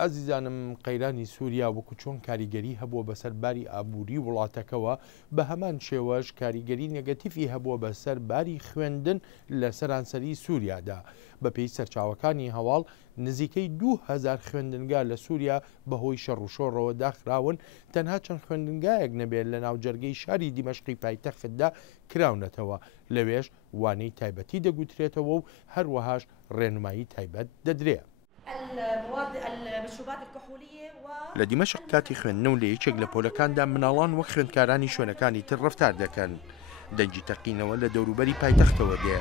ئازیزانم قەیرانی سووریا وەکو چۆن کاریگەری هەبووە بەسەر باری ئابووری وڵاتەکەوە بە هەمان شێوەش کاریگەری نێگەتیڤی هەبووە بەسەر باری خوێندن لە سەرانسەری سووریادا. بەپێی سەرچاوەکانی هەواڵ نزیکەی 2000 خوێندنگا لە سووریا بەهۆی شەڕوشۆڕەوە داخراون، تەنها چەند خوێندنگایەک نەبێت لە ناوجەرگەی شاری دیمەشقی پایتەختدا کراونەتەوە، لەوێش وانەی تایبەتی دەگوترێتەوە و هەروەهاش ڕێنمایی تایبەت دەدرێت. لە دیمەشق کاتی خوێندنە و لە یەکێک لە پۆلەکاندا مناڵان وەک خوێندکارانی شوێنەکانی تر ڕەفتار دەکەن. دەنگی تەقینەوە لە دەوروبەری پایتەختەوە دێ.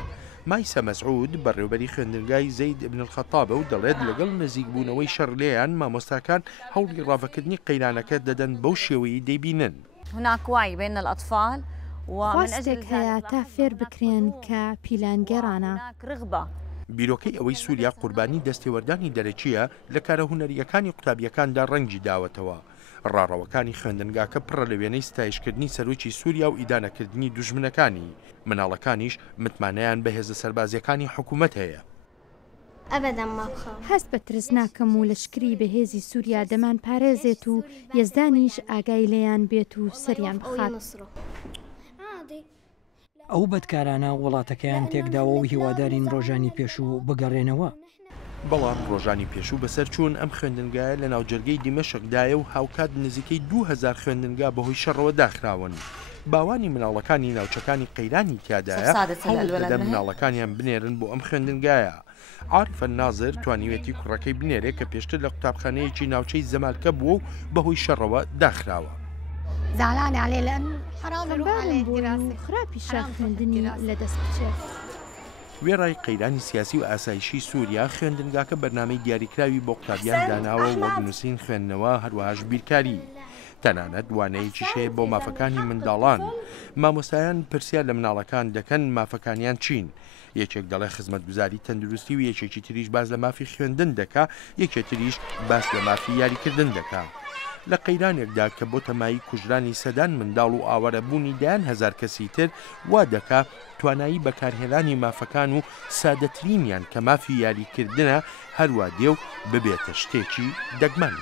مایسە مەسعود بەڕێوەبەری خوێندنگای زەید ئیبن الخەتابە و دەڵێت لەگەڵ نزیکبوونەوەی شەڕ لێیان مامۆستاکان هەوڵی ڕاوەکردنی قەیرانەکە دەدەن بەو شێوەیەی دەیبینن. هناك وعي بين الأطفال ومن أجل هەیە تا فێر بکرێن کە پیلانگەڕانە. بیرۆکەی ئەوەی سووریا قوربانی دەستێوەردانی دەرەکیە لە کارە هونەریەکانی قوتابیەکاندا ڕەنگی داوەتەوە. ڕاڕەوەکانی خوێندنگاکە پڕە لە وێنەی ستایشکردنی سەرۆکی سووریا و ئیدانەکردنی دوژمنەکانی. مناڵەکانیش متمانەیان بە هێزە سەربازیەکانی حکوومەت هەیە. هەست بە ترس ناکەم و لەشکری بەهێزی سووریا دەمان پارێزێت و یەزدانیش ئاگای لێیان بێت و سەریان بخات. ئەو بەدکارانە وڵاتەکەیان تێکداوە و هیوادارین ڕۆژانی پێشوو بگەڕێنەوە. بەڵام ڕۆژانی پێشوو بەسەر چوون ئەم خوێندنگایە لە ناوجەرگەی دیمەشقدایە و هاوکات نزیکەی 2000 خوێندنگا بەهۆی شەڕەوە داخراون. باوانی مناڵەکانی ناوچەکانی قەیرانی تیادایە هەوڵدەدەن مناڵەکانیان بنێرن بۆ ئەم خوێندنگایە. عارفە نازر توانیوێتی کوڕەکەی بنێرێت کە پێشتر لە قوتابخانەیەکی ناوچەی زەمالکە بووە و بەهۆی شەڕەوە داخراوە. زعلانة عليه لأنه حرام عليه دراسة خراپی خوێندنی لەدەست بچێت. وێڕای قەیرانی سیاسی و ئاسایشی سووریا خوێندنگاکە بەرنامەی دیاریکراوی بۆ قوتابیان داناوە وەک نووسین خوێندنەوە هەروەهاش بیرکاری. تەنانەت وانەیەکیشەیە بۆ مافەکانی منداڵان. مامۆستایان پرسیار لە مناڵەکان دەکەن مافەکانیان چین. یەکێک دەڵێ خزمەتگوزاری تەندروستی و یەکێکی تریش باز لە مافی خوێندن دەکا، یەکێتریش باس لە مافی یاریکردن دەکا. لە قەیرانێکدا کە بۆ تەمایی کوژرانی سەدان منداڵ و ئاوارەبوونی دایان هەزار کەسی تر وا دەکا توانایی بەکارهێنانی مافەکان و سادەترینیان کە مافی یاریکردنە هەروە دێ و ببێتە شتێکی دەگمەن.